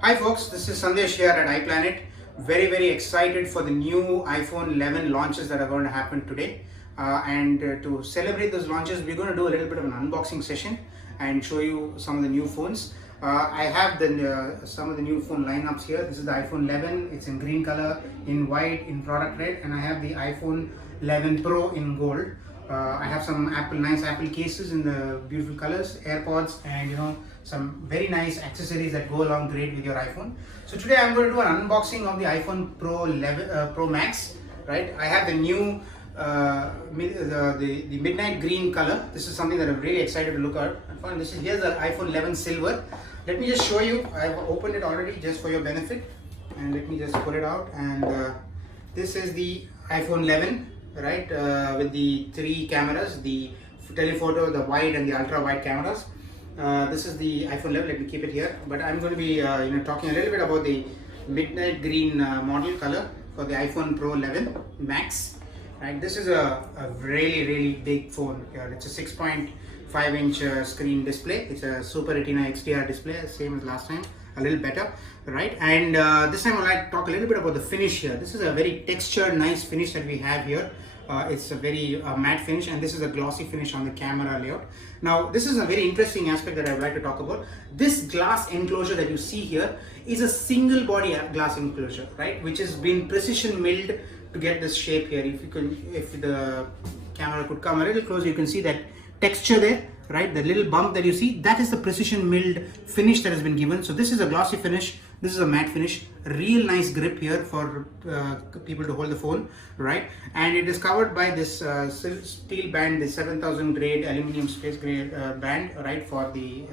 Hi folks, this is Sandesh here at iPlanet. Very excited for the new iPhone 11 launches that are going to happen today. And to celebrate those launches, we're going to do a little bit of an unboxing session and show you some of the new phones. I have some of the new phone lineups here. This is the iPhone 11. It's in green color, in white, in product red, and I have the iPhone 11 Pro in gold. I have some nice Apple cases in the beautiful colors, AirPods, and some very nice accessories that go along great with your iPhone. So today I'm going to do an unboxing of the iPhone Pro 11 Pro Max. Right, I have the new the midnight green color. This is something that I'm really excited to look at. And here's the iPhone 11 silver. Let me just show you. I've opened it already just for your benefit, and let me just pull it out. And this is the iPhone 11. Right, with the three cameras, the telephoto, the wide and the ultra wide cameras. This is the iPhone 11. Let me keep it here, but I'm going to be talking a little bit about the midnight green model color for the iPhone Pro 11 Max. Right, this is a really big phone here. It's a 6.5-inch screen display. It's a Super Retina XDR display, same as last time, a little better, right? And this time I'd like to talk a little bit about the finish here. This is a very textured, nice finish that we have here. It's a very matte finish, and this is a glossy finish on the camera layout. Now, this is a very interesting aspect that I would like to talk about. This glass enclosure that you see here is a single body glass enclosure, right? Which has been precision milled to get this shape here. If the camera could come a little closer, you can see that texture there, right? The little bump that you see, that is the precision milled finish that has been given. So this is a glossy finish, this is a matte finish, real nice grip here for people to hold the phone, right? And it is covered by this steel band, the 7000 grade aluminum space grade band, right, for the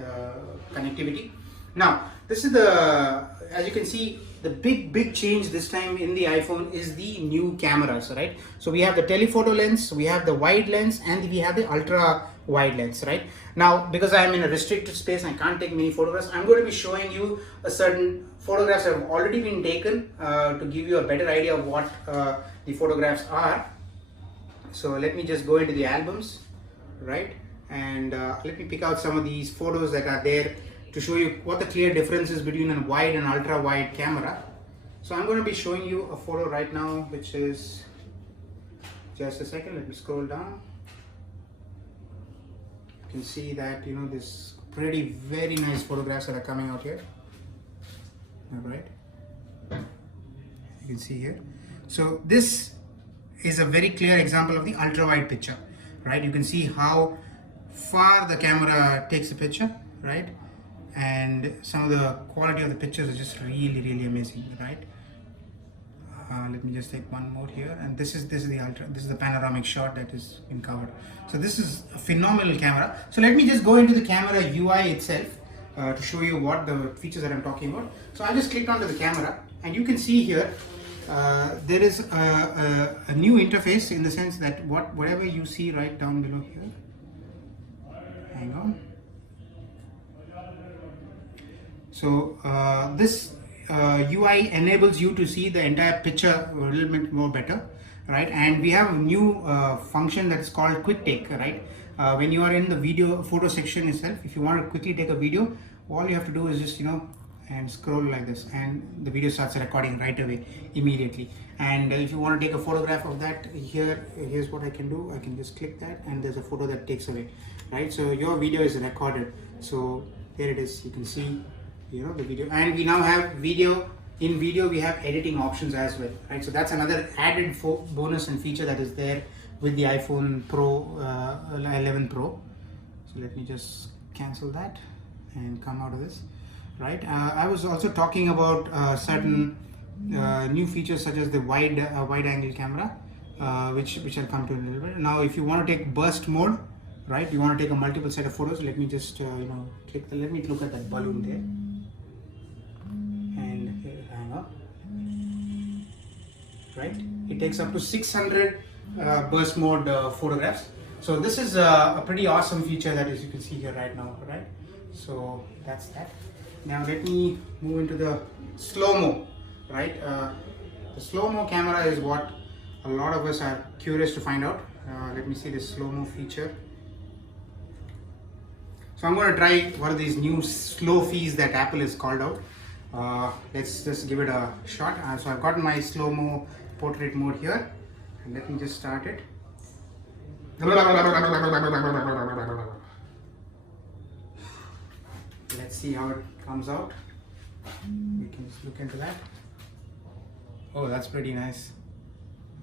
connectivity. Now, this is the, as you can see, the big change this time in the iPhone is the new cameras, right? So we have the telephoto lens, we have the wide lens, and we have the ultra wide lens, right? Now, because I am in a restricted space, I can't take many photographs. I'm going to be showing you a certain photographs that have already been taken to give you a better idea of what the photographs are. So let me just go into the albums, right? And let me pick out some of these photos that are there to show you what the clear difference is between a wide and ultra wide camera. So I'm going to be showing you a photo right now, which is, just a second, let me scroll down. You can see that this very nice photographs that are coming out here. All right, you can see here. So this is a very clear example of the ultra wide picture, right? You can see how far the camera takes the picture, right? And some of the quality of the pictures are just really amazing, right? Let me just take one more here, and this is the panoramic shot that is been covered. So this is a phenomenal camera. So let me just go into the camera UI itself to show you what the features that I'm talking about. So I just clicked onto the camera, and you can see here there is a new interface, in the sense that whatever you see right down below here. Hang on. So this UI enables you to see the entire picture a little bit more better, right? And we have a new function that is called quick take, right? When you are in the photo section itself, if you want to quickly take a video, all you have to do is just and scroll like this, and the video starts recording right away, immediately. And if you want to take a photograph of that, here's what I can do. I can just click that, and there's a photo that takes away, right? So your video is recorded. So there it is. You can see the video, and we now have video. In video we have editing options as well, right? So that's another added bonus and feature that is there with the iPhone Pro 11 Pro. So let me just cancel that and come out of this, right? I was also talking about certain new features, such as the wide angle camera, which I'll come to in a little bit. Now, if you want to take burst mode, right, you want to take a multiple set of photos, let me just click let me look at that balloon there. Right, it takes up to 600 burst mode photographs. So this is a pretty awesome feature that you can see here right now, right? So that's that. Now let me move into the slow-mo, right? The slow-mo camera is what a lot of us are curious to find out. Let me see this slow-mo feature. So I'm going to try one of these new Slofies that Apple has called out. Let's just give it a shot. So I've got my slow-mo portrait mode here, and let me just start it. Let's see how it comes out. We can just look into that. Oh, that's pretty nice.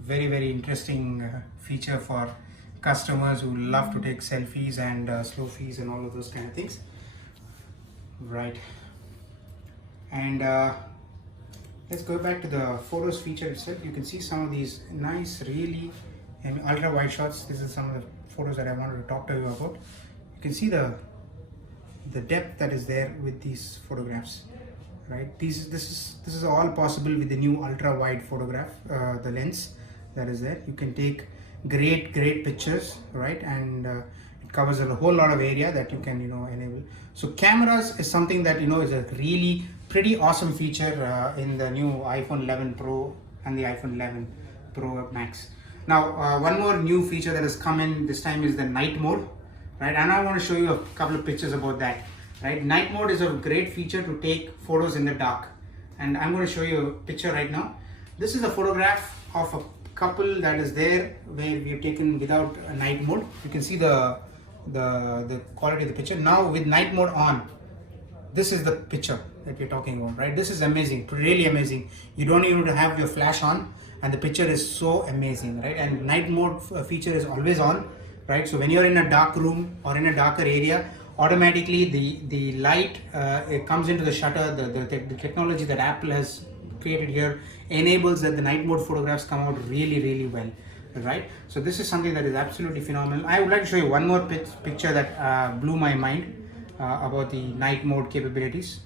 Very, very interesting feature for customers who love to take selfies and Slofies and all of those kind of things. Right. And let's go back to the photos feature itself. You can see some of these nice, really ultra wide shots. This is some of the photos that I wanted to talk to you about. You can see the depth that is there with these photographs, right? This is all possible with the new ultra wide photograph, the lens that is there. You can take great pictures, right? And it covers a whole lot of area that you can enable. So cameras is something that is a really pretty awesome feature in the new iPhone 11 Pro and the iPhone 11 Pro Max. Now one more new feature that has come in this time is the night mode, right? And I want to show you a couple of pictures about that, right? Night mode is a great feature to take photos in the dark, and I'm going to show you a picture right now. This is a photograph of a couple that is there where we have taken without a night mode. You can see the quality of the picture. Now with night mode on, this is the picture that we're talking about, right? This is amazing, really amazing. You don't even have your flash on and the picture is so amazing, right? And night mode feature is always on, right? So when you're in a dark room or in a darker area, automatically the light it comes into the shutter. The technology that Apple has created here enables that the night mode photographs come out really well, right? So this is something that is absolutely phenomenal. I would like to show you one more picture that blew my mind about the night mode capabilities.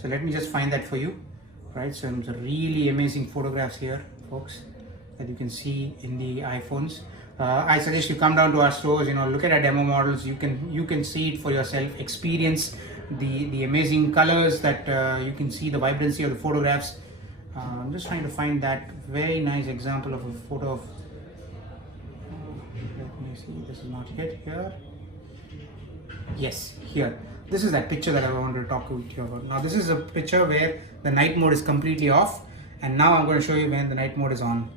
So let me just find that for you, right? So some really amazing photographs here, folks, that you can see in the iPhones. I suggest you come down to our stores, look at our demo models. You can see it for yourself, experience the amazing colors that you can see, the vibrancy of the photographs. I'm just trying to find that very nice example of a photo of, let me see, this is not yet here. Yes, here. This is that picture that I wanted to talk to you about. Now this is a picture where the night mode is completely off, and now I'm going to show you when the night mode is on.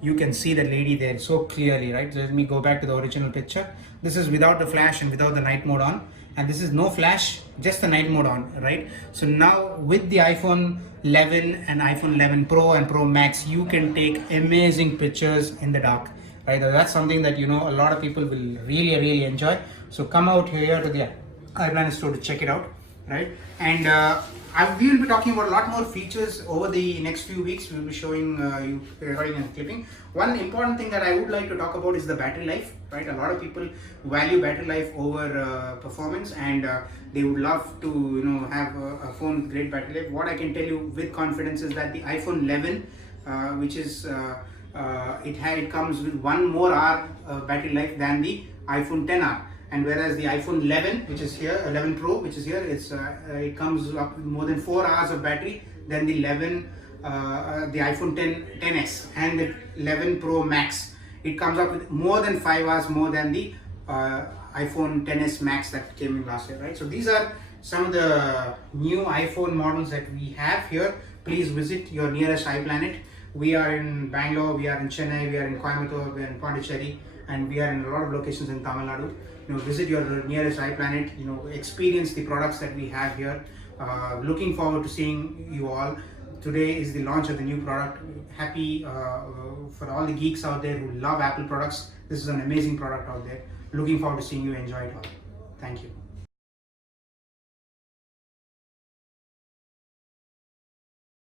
You can see that lady there so clearly, right? So let me go back to the original picture. This is without the flash and without the night mode on, and this is no flash, just the night mode on, right? So now with the iPhone 11 and iPhone 11 Pro and Pro Max, you can take amazing pictures in the dark, right? That's something that a lot of people will really enjoy. So come out here to the iPlanet store to check it out, right? And we will be talking about a lot more features over the next few weeks. We will be showing you recording and clipping. One important thing that I would like to talk about is the battery life, right? A lot of people value battery life over performance, and they would love to have a phone with great battery life. What I can tell you with confidence is that the iPhone 11, which is it comes with 1 more hour battery life than the iPhone 10R. And whereas the iPhone 11, which is here, 11 Pro, which is here, it comes up with more than 4 hours of battery than the the iPhone 10s and the 11 Pro Max. It comes up with more than 5 hours more than the iPhone 10s Max that came in last year, right? So these are some of the new iPhone models that we have here. Please visit your nearest iPlanet. We are in Bangalore, we are in Chennai, we are in Coimbatore, we are in Pondicherry, and we are in a lot of locations in Tamil Nadu. Visit your nearest iPlanet, experience the products that we have here. Looking forward to seeing you all. Today is the launch of the new product. Happy for all the geeks out there who love Apple products. This is an amazing product out there. Looking forward to seeing you enjoy it all. Thank you.